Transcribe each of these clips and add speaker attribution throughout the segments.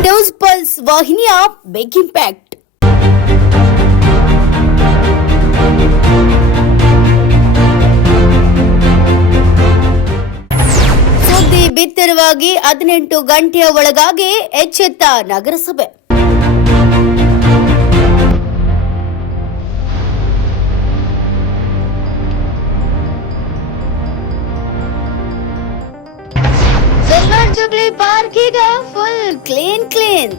Speaker 1: News pulse ವಾಹಿನಿಯ big impact ಸುದ್ದಿ ಬಿತ್ತರವಾಗಿ ಹದಿನೆಂಟು ಗಂಟೆಯ ಒಳಗಾಗಿ ಎಚ್ಚೆತ್ತ ನಗರಸಭೆ. ಜುಬ್ಲಿ ಪಾರ್ಕ್ ಈಗ ಫುಲ್ ಕ್ಲೀನ್ ಕ್ಲೀನ್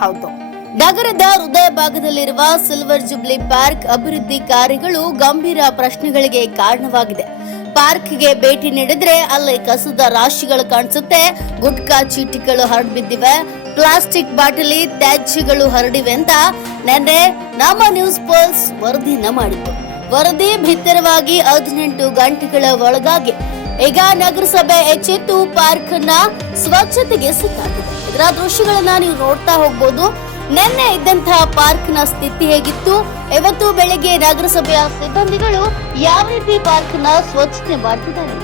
Speaker 1: ಹೌದು. ನಗರದ ಹೃದಯ ಭಾಗದಲ್ಲಿರುವ ಸಿಲ್ವರ್ ಜುಬ್ಲಿ ಪಾರ್ಕ್ ಅಭಿವೃದ್ಧಿ ಕಾರ್ಯಗಳು ಗಂಭೀರ ಪ್ರಶ್ನೆಗಳಿಗೆ ಕಾರಣವಾಗಿದೆ. ಪಾರ್ಕ್ಗೆ ಭೇಟಿ ನೀಡಿದ್ರೆ ಅಲ್ಲಿ ಕಸದ ರಾಶಿಗಳು ಕಾಣಿಸುತ್ತೆ, ಗುಟ್ಕಾ ಚೀಟಿಗಳು ಹರಡ್ಬಿದ್ದಿವೆ, ಪ್ಲಾಸ್ಟಿಕ್ ಬಾಟಲಿ ತ್ಯಾಜ್ಯಗಳು ಹರಡಿವೆ ಅಂತ ನೆನ್ನೆ ನಮ್ಮ ನ್ಯೂಸ್ ಪಲ್ಸ್ ವರದಿಯನ್ನ ಮಾಡಿತ್ತು. ವರದಿ ಭಿತ್ತರವಾಗಿ ಹದಿನೆಂಟು ಗಂಟೆಗಳ ಒಳಗಾಗಿ ಈಗ ನಗರಸಭೆ ಎಚ್ಚೆತ್ತು ಪಾರ್ಕ್ನ ಸ್ವಚ್ಛತೆಗೆ ಸಿಕ್ಕಾಗಿದೆ ಇದರ ದೃಶ್ಯಗಳನ್ನ ನೀವು ನೋಡ್ತಾ ಹೋಗ್ಬೋದು. ನಿನ್ನೆ ಇದ್ದಂತಹ ಪಾರ್ಕ್ನ ಸ್ಥಿತಿ ಹೇಗಿತ್ತು? ಇವತ್ತು ಬೆಳಿಗ್ಗೆ ನಗರಸಭೆಯ ಸಿಬ್ಬಂದಿಗಳು ಯಾವ ರೀತಿ ಪಾರ್ಕ್ನ ಸ್ವಚ್ಛತೆ ಮಾಡ್ತಿದ್ದಾರೆ